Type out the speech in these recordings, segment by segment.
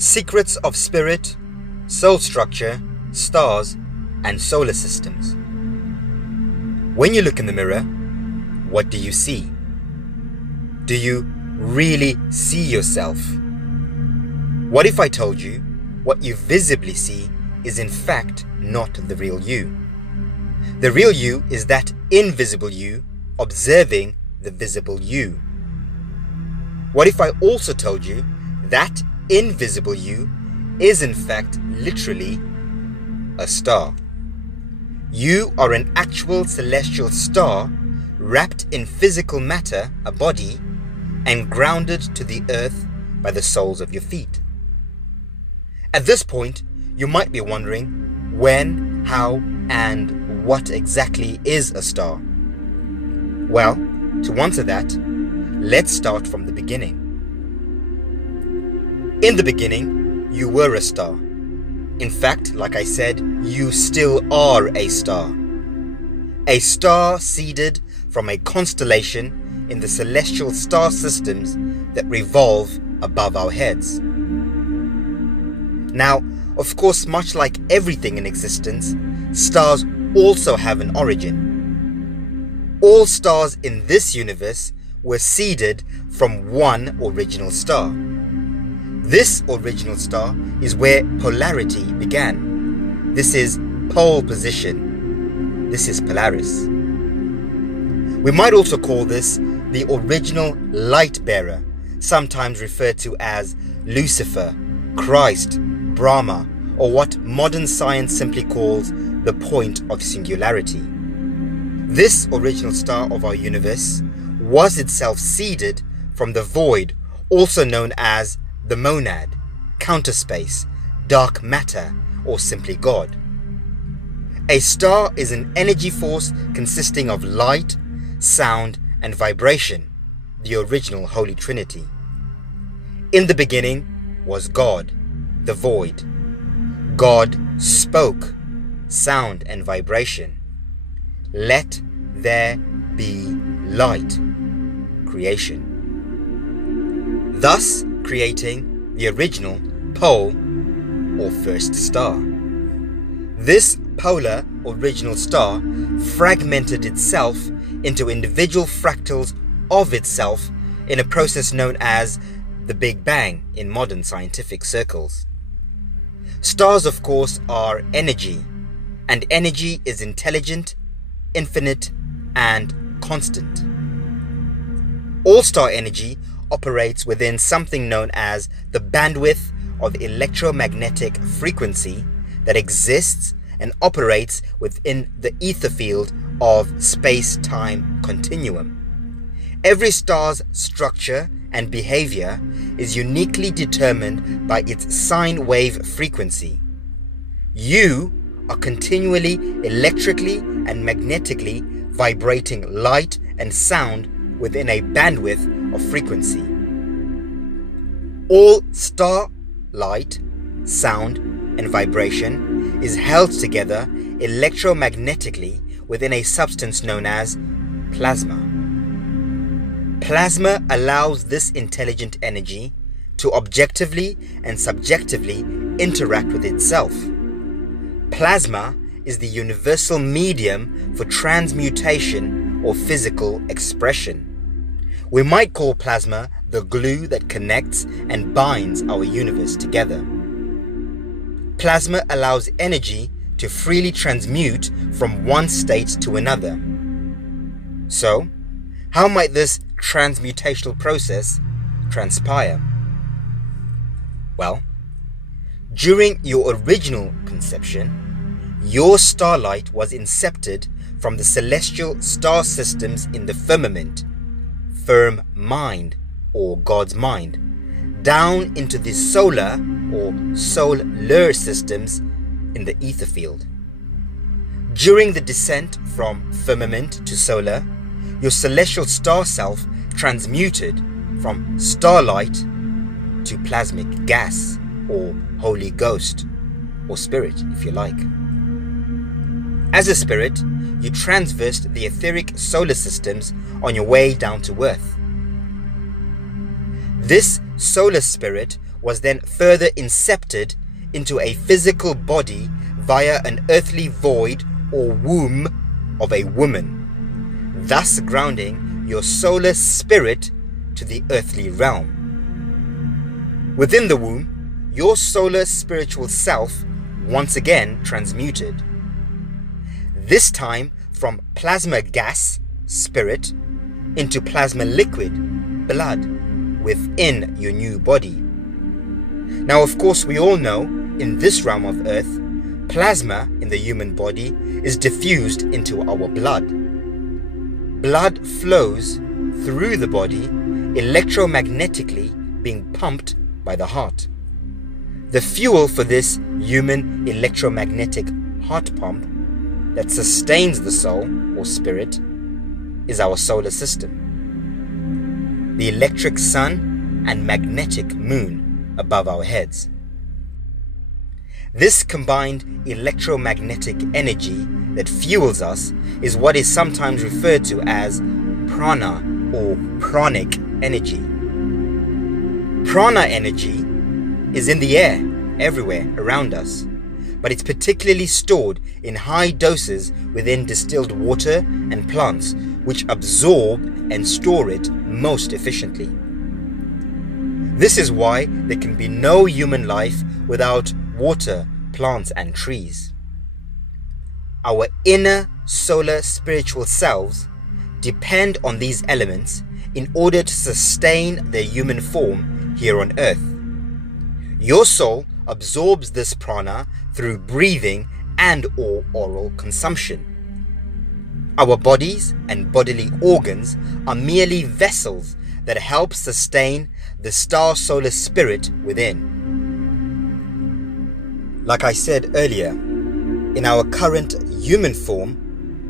Secrets of Spirit, Soul Structure, Stars, and Solar Systems. When you look in the mirror, what do you see? Do you really see yourself? What if I told you what you visibly see is in fact not the real you? The real you is that invisible you observing the visible you. What if I also told you that invisible you is in fact literally a star? You are an actual celestial star wrapped in physical matter, a body, and grounded to the earth by the soles of your feet. At this point, you might be wondering when, how, and what exactly is a star? Well, to answer that, let's start from the beginning. In the beginning, you were a star. In fact, like I said, you still are a star. A star seeded from a constellation in the celestial star systems that revolve above our heads. Now, of course, much like everything in existence, stars also have an origin. All stars in this universe were seeded from one original star. This original star is where polarity began. This is pole position. This is Polaris. We might also call this the original light bearer, sometimes referred to as Lucifer, Christ, Brahma, or what modern science simply calls the point of singularity. This original star of our universe was itself seeded from the void, also known as the monad, counterspace, dark matter, or simply God. A star is an energy force consisting of light, sound, and vibration, the original Holy Trinity. In the beginning was God, the void. God spoke, sound and vibration. Let there be light, creation. Thus creating the original pole or first star. This polar original star fragmented itself into individual fractals of itself in a process known as the Big Bang in modern scientific circles. Stars, of course, are energy, and energy is intelligent, infinite, and constant. All star energy operates within something known as the bandwidth of electromagnetic frequency that exists and operates within the ether field of space-time continuum. Every star's structure and behavior is uniquely determined by its sine wave frequency. You are continually electrically and magnetically vibrating light and sound within a bandwidth of frequency. All star light, sound, and vibration is held together electromagnetically within a substance known as plasma. Plasma allows this intelligent energy to objectively and subjectively interact with itself. Plasma is the universal medium for transmutation or physical expression. We might call plasma the glue that connects and binds our universe together. Plasma allows energy to freely transmute from one state to another. So, how might this transmutational process transpire? Well, during your original conception, your starlight was incepted from the celestial star systems in the firmament, firm mind or God's mind, down into the solar or solar systems in the ether field. During the descent from firmament to solar, your celestial star self transmuted from starlight to plasmic gas or Holy Ghost or spirit, if you like. As a spirit, you traversed the etheric solar systems on your way down to earth. This solar spirit was then further incepted into a physical body via an earthly void or womb of a woman, thus grounding your solar spirit to the earthly realm. Within the womb, your solar spiritual self once again transmuted, this time from plasma gas, spirit, into plasma liquid, blood, within your new body. Now, of course, we all know in this realm of earth, plasma in the human body is diffused into our blood. Blood flows through the body, electromagnetically being pumped by the heart. The fuel for this human electromagnetic heart pump that sustains the soul or spirit is our solar system, the electric sun and magnetic moon above our heads. This combined electromagnetic energy that fuels us is what is sometimes referred to as prana or pranic energy. Prana energy is in the air, everywhere around us, but it's particularly stored in high doses within distilled water and plants, which absorb and store it most efficiently. This is why there can be no human life without water, plants, and trees. Our inner solar spiritual selves depend on these elements in order to sustain their human form here on earth. Your soul absorbs this prana through breathing and or oral consumption. Our bodies and bodily organs are merely vessels that help sustain the star solar spirit within. Like I said earlier, in our current human form,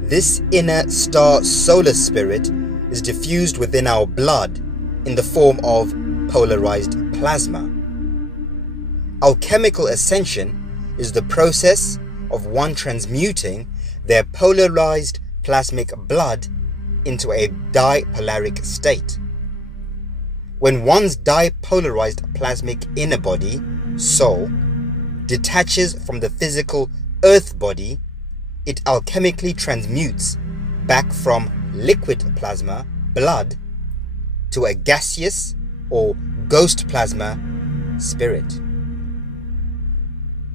this inner star solar spirit is diffused within our blood in the form of polarized plasma. Alchemical ascension is the process of one transmuting their polarized plasmic blood into a dipolaric state. When one's dipolarized plasmic inner body, soul, detaches from the physical earth body, it alchemically transmutes back from liquid plasma, blood, to a gaseous or ghost plasma, spirit.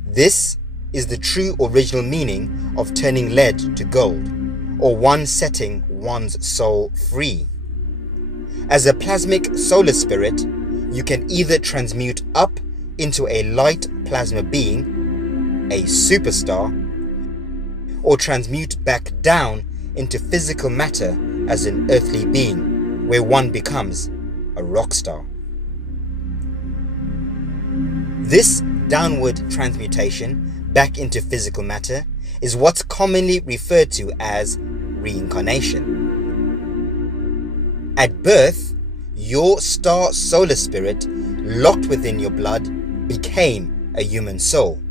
This is the true original meaning of turning lead to gold, or one setting one's soul free. As a plasmic solar spirit, you can either transmute up into a light plasma being, a superstar, or transmute back down into physical matter as an earthly being, where one becomes a rock star. This downward transmutation back into physical matter is what's commonly referred to as reincarnation. At birth, your star solar spirit, locked within your blood, became a human soul.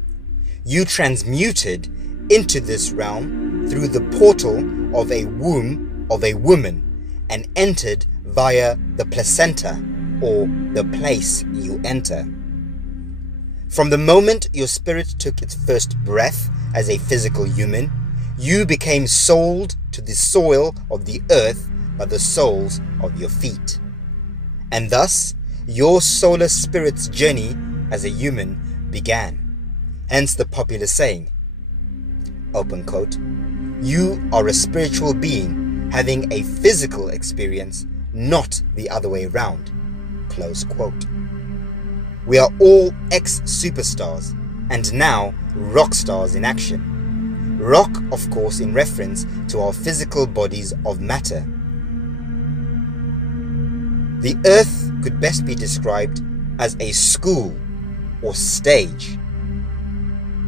You transmuted into this realm through the portal of a womb of a woman and entered via the placenta, or the place you enter. From the moment your spirit took its first breath as a physical human, you became sold to the soil of the earth by the soles of your feet. And thus, your solar spirit's journey as a human began. Hence the popular saying, open quote, "You are a spiritual being having a physical experience, not the other way around," close quote. We are all ex-superstars, and now rock stars in action. Rock, of course, in reference to our physical bodies of matter. The earth could best be described as a school or stage,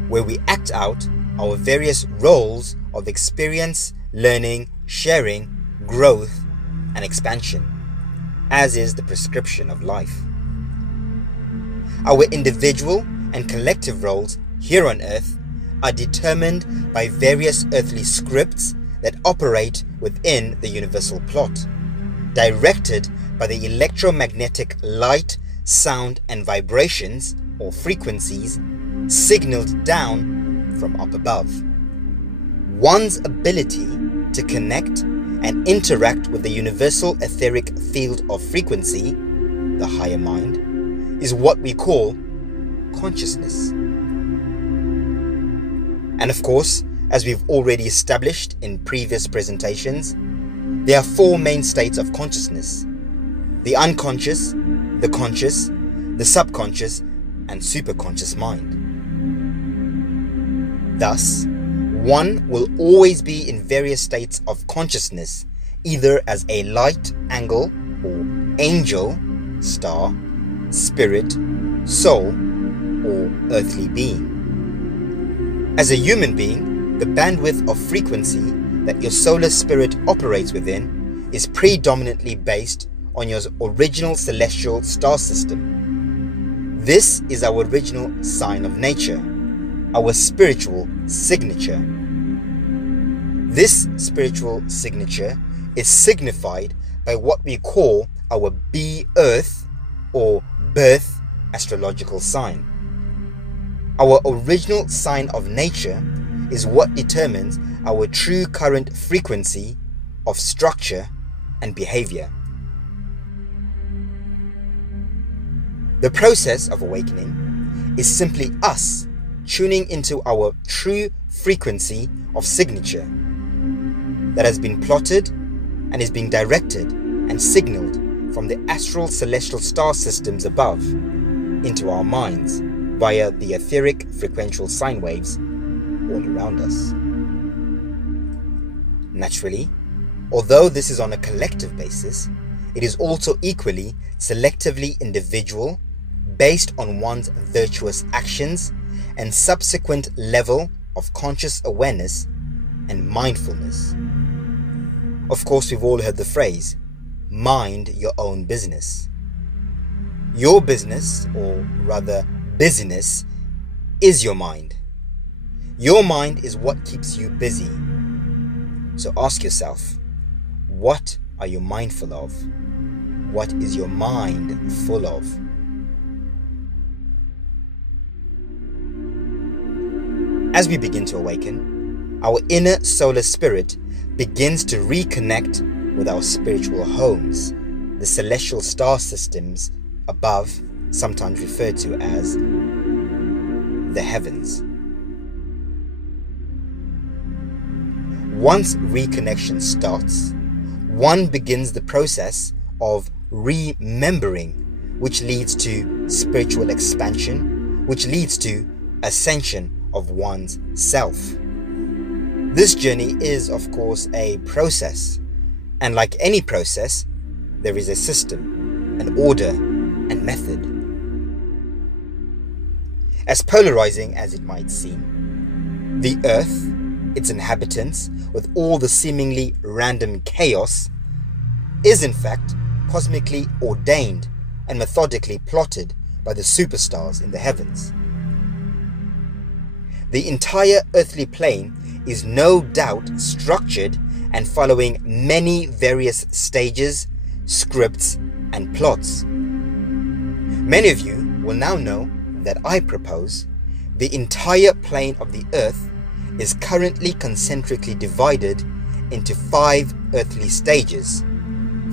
where we act out our various roles of experience, learning, sharing, growth, and expansion, as is the prescription of life. Our individual and collective roles here on earth are determined by various earthly scripts that operate within the universal plot, directed by the electromagnetic light, sound and vibrations or frequencies signaled down from up above. One's ability to connect and interact with the universal etheric field of frequency, the higher mind, is what we call consciousness. And of course, as we've already established in previous presentations, there are four main states of consciousness: the unconscious, the conscious, the subconscious, and superconscious mind. Thus, one will always be in various states of consciousness, either as a light angle or angel, star, spirit, soul, or earthly being. As a human being, the bandwidth of frequency that your solar spirit operates within is predominantly based on your original celestial star system. This is our original sign of nature, our spiritual signature. This spiritual signature is signified by what we call our B-Earth or birth astrological sign. Our original sign of nature is what determines our true current frequency of structure and behavior. The process of awakening is simply us tuning into our true frequency of signature that has been plotted and is being directed and signaled from the astral celestial star systems above into our minds via the etheric frequential sine waves all around us. Naturally, although this is on a collective basis, it is also equally selectively individual, based on one's virtuous actions and subsequent level of conscious awareness and mindfulness. Of course, we've all heard the phrase, mind your own business. Your business, or rather busyness, is your mind. Your mind is what keeps you busy. So ask yourself, what are you mindful of? What is your mind full of? As we begin to awaken, our inner solar spirit begins to reconnect with our spiritual homes, the celestial star systems above, sometimes referred to as the heavens. Once reconnection starts, one begins the process of remembering, which leads to spiritual expansion, which leads to ascension of one's self. This journey is, of course, a process, and like any process, there is a system, an order, and method. As polarizing as it might seem, the Earth, its inhabitants, with all the seemingly random chaos, is in fact cosmically ordained and methodically plotted by the superstars in the heavens. The entire earthly plane is no doubt structured and following many various stages, scripts, and plots. Many of you will now know that I propose the entire plane of the Earth is currently concentrically divided into 5 earthly stages,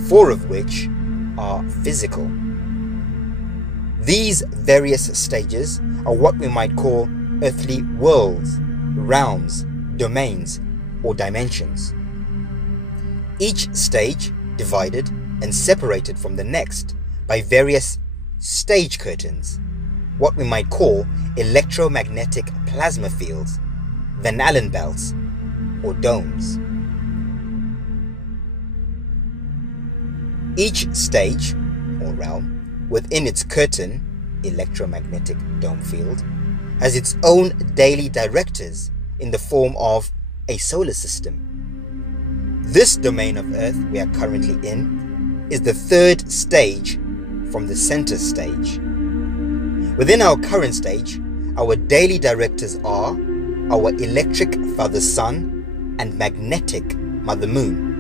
4 of which are physical. These various stages are what we might call earthly worlds, realms, domains, or dimensions. Each stage divided and separated from the next by various stage curtains, what we might call electromagnetic plasma fields, Van Allen belts, or domes. Each stage, or realm, within its curtain, electromagnetic dome field, has its own daily directors in the form of a solar system. This domain of Earth we are currently in is the 3rd stage from the center stage. Within our current stage, our daily directors are our electric Father Sun and magnetic Mother Moon.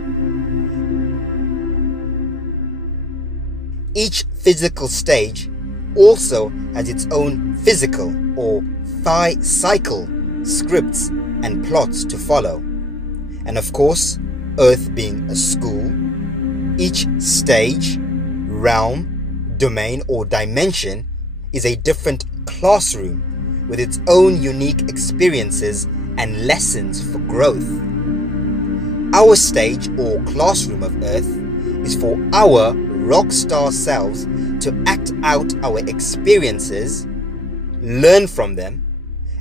Each physical stage also has its own physical or phi cycle scripts and plots to follow. And of course, Earth being a school, each stage, realm, domain or dimension is a different classroom with its own unique experiences and lessons for growth. Our stage or classroom of Earth is for our rock star selves to act out our experiences, learn from them,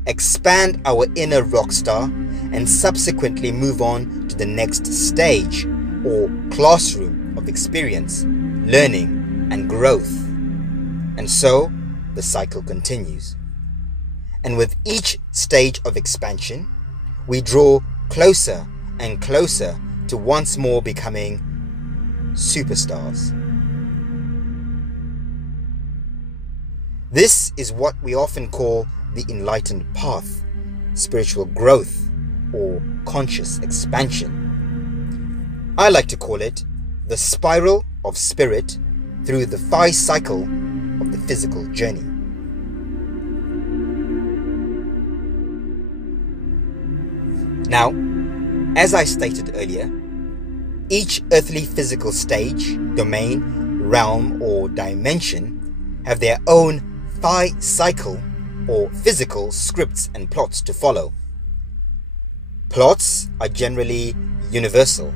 expand our inner rock star, and subsequently move on to the next stage or classroom of experience, learning, and growth. And so the cycle continues. And with each stage of expansion, we draw closer and closer to once more becoming superstars. This is what we often call the enlightened path, spiritual growth, or conscious expansion. I like to call it the spiral of spirit through the phi cycle of the physical journey. Now, as I stated earlier, each earthly physical stage, domain, realm, or dimension have their own phi cycle or physical scripts and plots to follow. Plots are generally universal.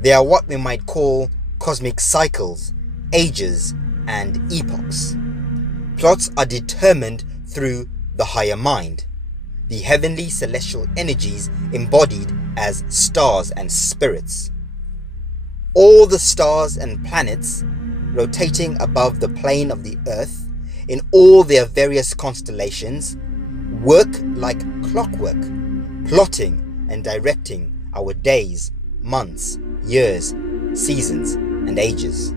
They are what we might call cosmic cycles, ages, and epochs. Plots are determined through the higher mind, the heavenly celestial energies embodied as stars and spirits. All the stars and planets rotating above the plane of the earth in all their various constellations work like clockwork, plotting and directing our days, months, years, seasons, and ages.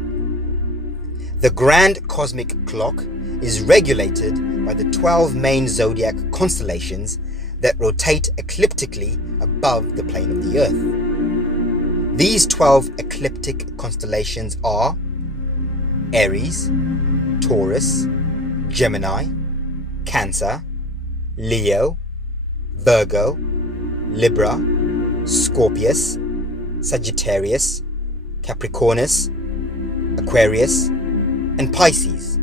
The grand cosmic clock is regulated by the 12 main zodiac constellations that rotate ecliptically above the plane of the earth. These 12 ecliptic constellations are Aries, Taurus, Gemini, Cancer, Leo, Virgo, Libra, Scorpius, Sagittarius, Capricornus, Aquarius, and Pisces.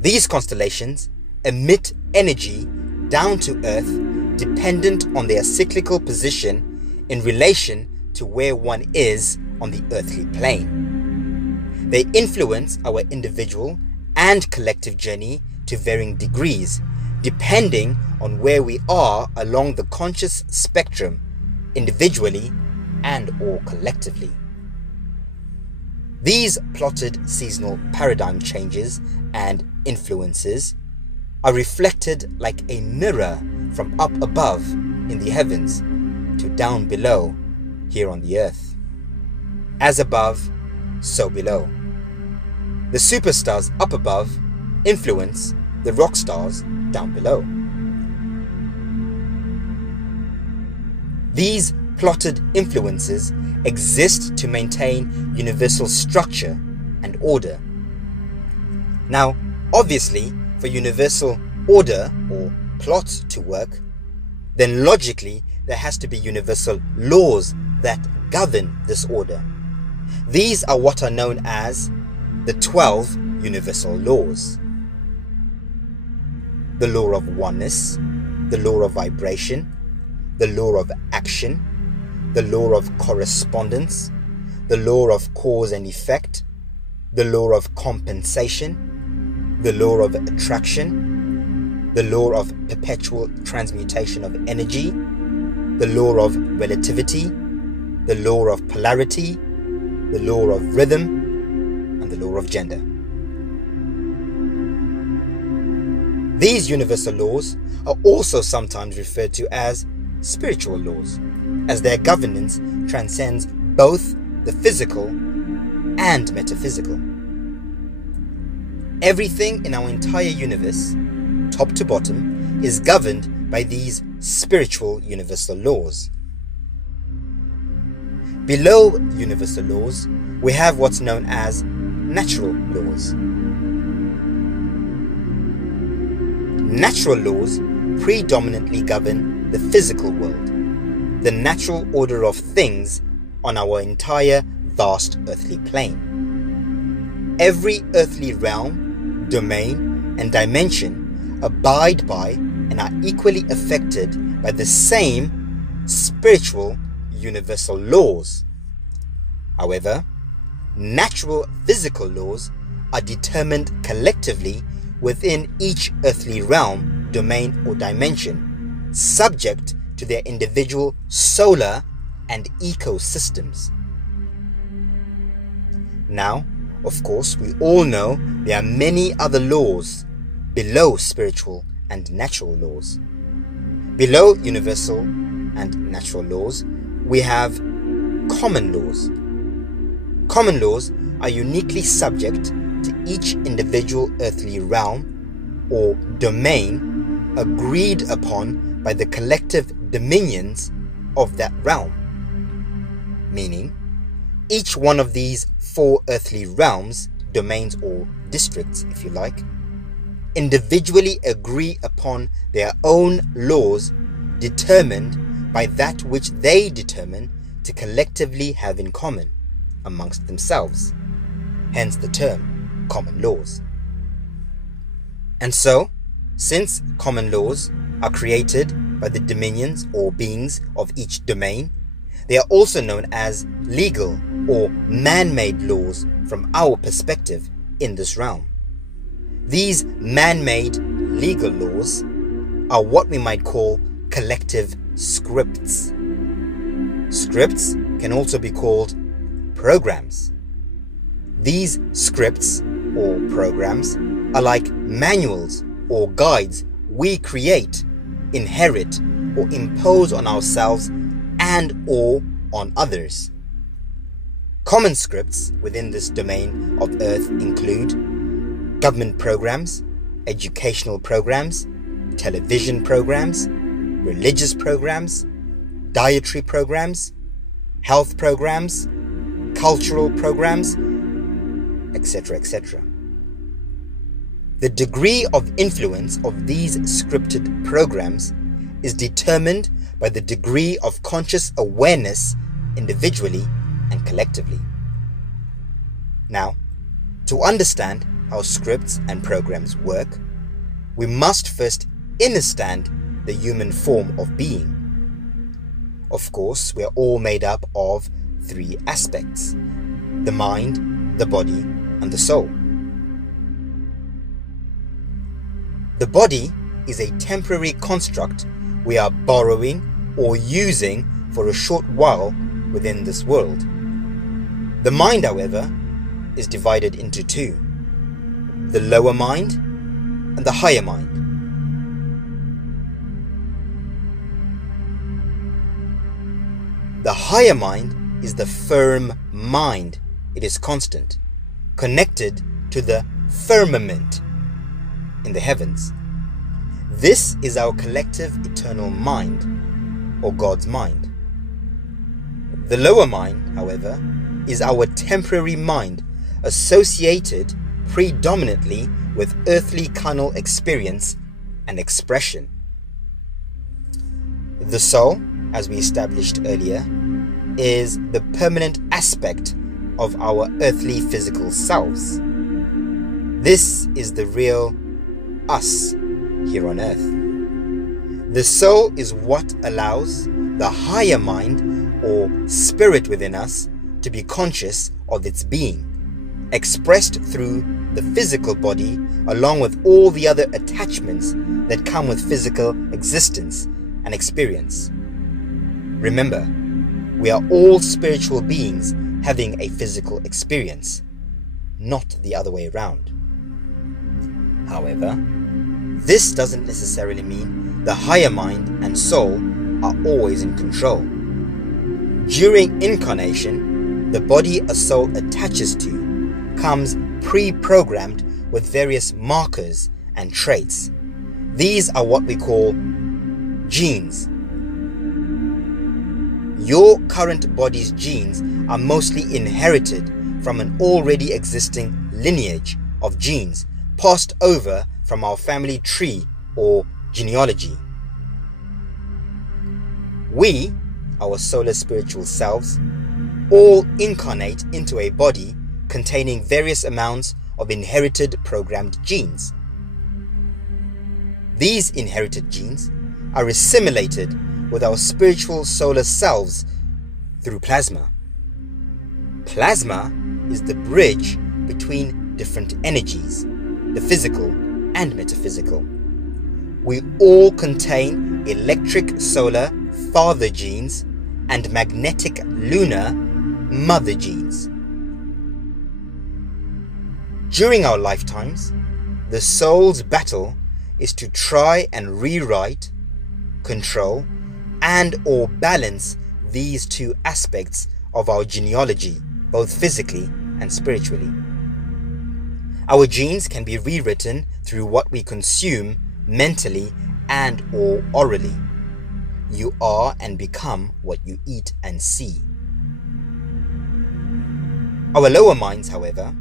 These constellations emit energy down to Earth dependent on their cyclical position in relation to where one is on the earthly plane. They influence our individual and collective journey to varying degrees, depending on where we are along the conscious spectrum, individually and or collectively. These plotted seasonal paradigm changes and influences are reflected like a mirror from up above in the heavens to down below here on the earth. As above, so below. The superstars up above influence the rock stars down below. These plotted influences exist to maintain universal structure and order. Now, obviously, for universal order or plot to work, then logically there has to be universal laws that govern this order. These are what are known as the 12 universal laws. The law of oneness, the law of vibration, the law of action, the law of correspondence, the law of cause and effect, the law of compensation, the law of attraction, the law of perpetual transmutation of energy, the law of relativity, the law of polarity, the law of rhythm, and the law of gender. These universal laws are also sometimes referred to as spiritual laws, as their governance transcends both the physical and metaphysical. Everything in our entire universe, top to bottom, is governed by these spiritual universal laws. Below universal laws, we have what's known as natural laws. Natural laws predominantly govern the physical world, the natural order of things on our entire vast earthly plane. Every earthly realm, domain, and dimension abide by and are equally affected by the same spiritual universal laws. However, natural physical laws are determined collectively within each earthly realm, domain, or dimension, subject to their individual solar and ecosystems. Now, of course, we all know there are many other laws below spiritual and natural laws. Below universal and natural laws, we have common laws. Common laws are uniquely subject to each individual earthly realm or domain agreed upon by the collective dominions of that realm. Meaning, each one of these 4 earthly realms, domains or districts if you like, individually agree upon their own laws determined by that which they determine to collectively have in common amongst themselves, hence the term common laws. And so, since common laws are created by the dominions or beings of each domain, they are also known as legal or man-made laws from our perspective in this realm. These man-made legal laws are what we might call collective scripts. Scripts can also be called programs. These scripts or programs are like manuals or guides we create, inherit, or impose on ourselves and or on others. Common scripts within this domain of Earth include government programs, educational programs, television programs, religious programs, dietary programs, health programs, cultural programs, etc., etc. The degree of influence of these scripted programs is determined by the degree of conscious awareness individually and collectively. Now, to understand how scripts and programs work, we must first understand the human form of being. Of course, we are all made up of 3 aspects: the mind, the body, and the soul. The body is a temporary construct we are borrowing or using for a short while within this world. The mind, however, is divided into 2: the lower mind and the higher mind. The higher mind is the firm mind. It is constant, connected to the firmament in the heavens. This is our collective eternal mind, or God's mind. The lower mind, however, is our temporary mind, associated predominantly with earthly carnal experience and expression. The soul, as we established earlier, is the permanent aspect of our earthly physical selves. This is the real us here on earth. The soul is what allows the higher mind or spirit within us to be conscious of its being, expressed through the physical body along with all the other attachments that come with physical existence and experience. Remember, we are all spiritual beings having a physical experience, not the other way around. However, this doesn't necessarily mean the higher mind and soul are always in control. During incarnation, the body a soul attaches to comes pre-programmed with various markers and traits. These are what we call genes. Your current body's genes are mostly inherited from an already existing lineage of genes passed over from our family tree or genealogy. We, our solar spiritual selves, all incarnate into a body containing various amounts of inherited programmed genes. These inherited genes are assimilated with our spiritual solar selves through plasma. Plasma is the bridge between different energies, the physical and metaphysical. We all contain electric solar father genes and magnetic lunar mother genes. During our lifetimes, the soul's battle is to try and rewrite, control, and/or balance these two aspects of our genealogy, both physically and spiritually. Our genes can be rewritten through what we consume mentally and/or orally. You are and become what you eat and see. Our lower minds, however,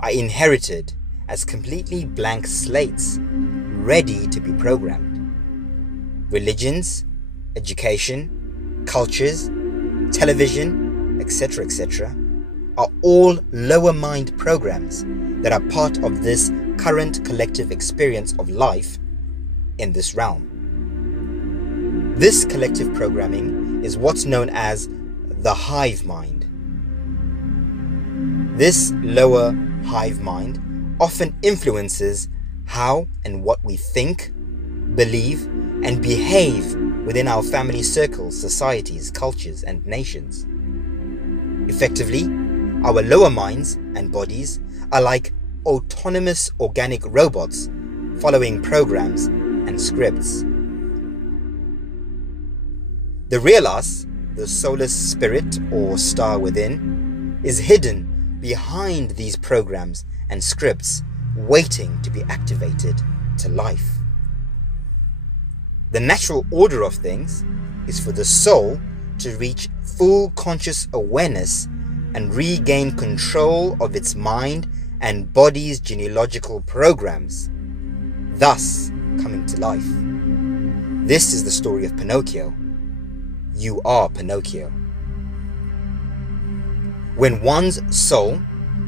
are inherited as completely blank slates, ready to be programmed. Religions, education, cultures, television, etc., are all lower mind programs that are part of this current collective experience of life in this realm. This collective programming is what's known as the hive mind. This lower hive mind often influences how and what we think, believe, and behave within our family circles, societies, cultures, and nations. Effectively, our lower minds and bodies are like autonomous organic robots following programs and scripts. The real us, the solar spirit or star within, is hidden behind these programs and scripts, waiting to be activated to life. The natural order of things is for the soul to reach full conscious awareness and regain control of its mind and body's genealogical programs, thus coming to life. This is the story of Pinocchio. You are Pinocchio. When one's soul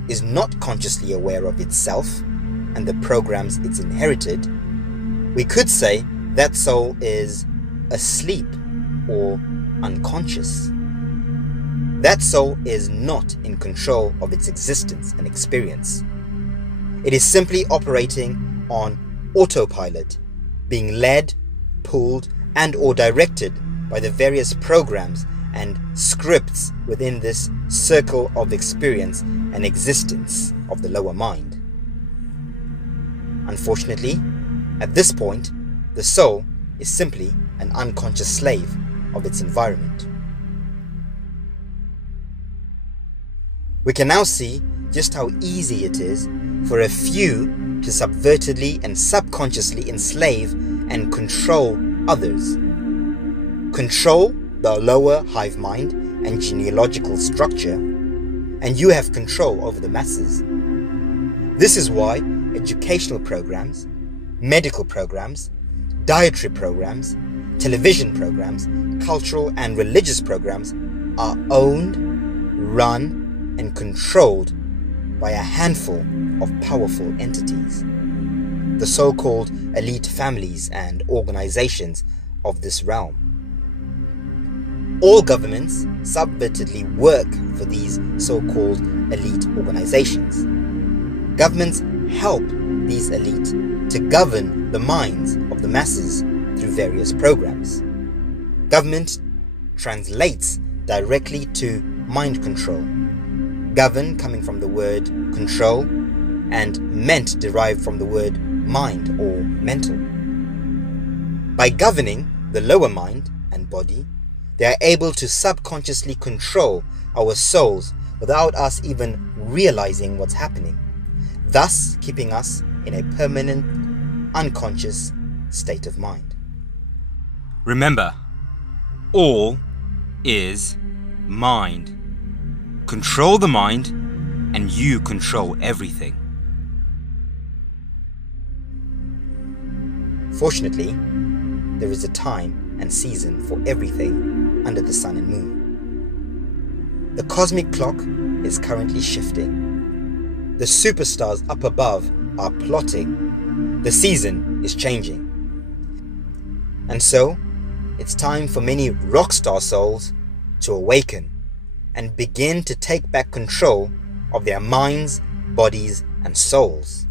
is not consciously aware of itself and the programs it's inherited, we could say that soul is asleep or unconscious. That soul is not in control of its existence and experience. It is simply operating on autopilot, being led, pulled, and/or directed by the various programs and scripts within this circle of experience and existence of the lower mind. Unfortunately, at this point, the soul is simply an unconscious slave of its environment. We can now see just how easy it is for a few to subvertedly and subconsciously enslave and control others. Control the lower hive mind and genealogical structure, and you have control over the masses. This is why educational programs, medical programs, dietary programs, television programs, cultural and religious programs are owned, run, and controlled by a handful of powerful entities, the so-called elite families and organizations of this realm. All governments subvertedly work for these so-called elite organizations. Governments help these elite to govern the minds of the masses through various programs. Government translates directly to mind control. Govern coming from the word control and ment derived from the word mind or mental. By governing the lower mind and body, they are able to subconsciously control our souls without us even realizing what's happening, thus keeping us in a permanent, unconscious state of mind. Remember, all is mind. Control the mind, and you control everything. Fortunately, there is a time and season for everything under the sun and moon. The cosmic clock is currently shifting. The superstars up above are plotting. The season is changing. And so, it's time for many rock star souls to awaken and begin to take back control of their minds, bodies, and souls.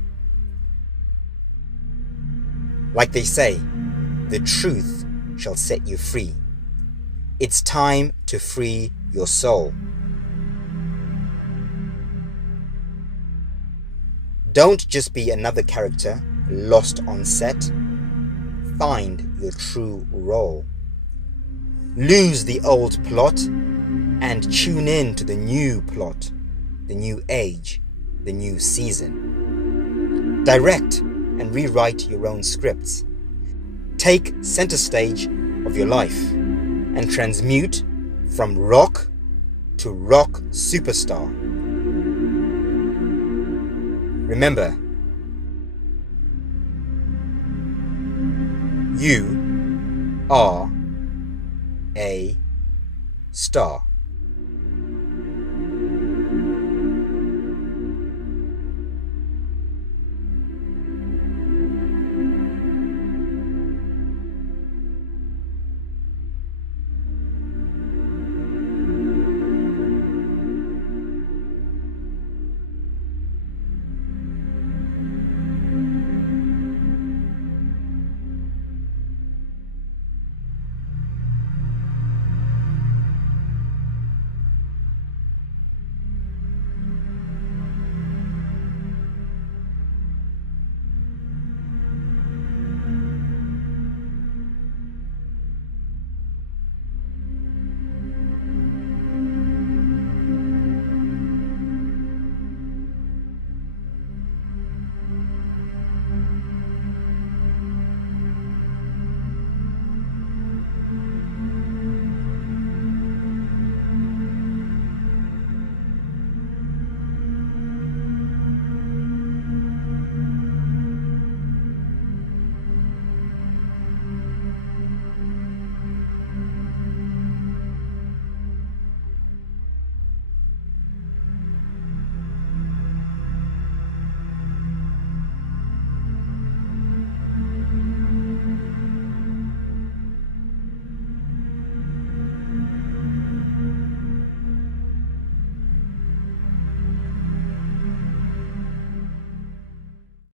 Like they say, the truth shall set you free. It's time to free your soul. Don't just be another character lost on set. Find your true role. Lose the old plot and tune in to the new plot, the new age, the new season. Direct and rewrite your own scripts. Take center stage of your life and transmute from rock to rock superstar. Remember, you are a star.